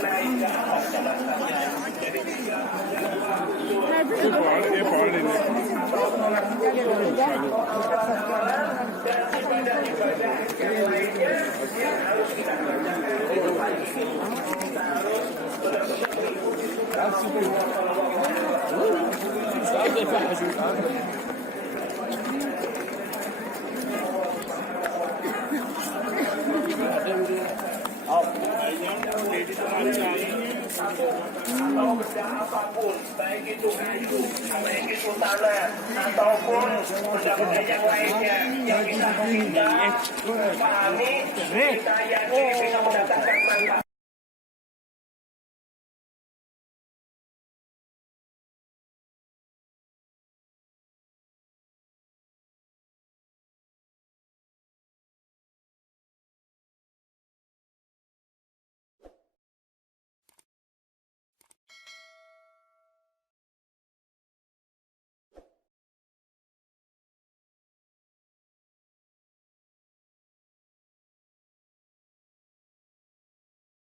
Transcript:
naik ke atas jelasannya. Jadi ibadah-ibadah yang lainnya yang harus kita kerjakan itu pagi ini kita harus benar-benar mengikuti sunnah Rasulullah SAW. Atau benda apapun, baik itu kayu, baik itu tanah, ataupun benda-benda yang lainnya yang bisa kita pahami, kita yakini bisa mendatangkan manfaat.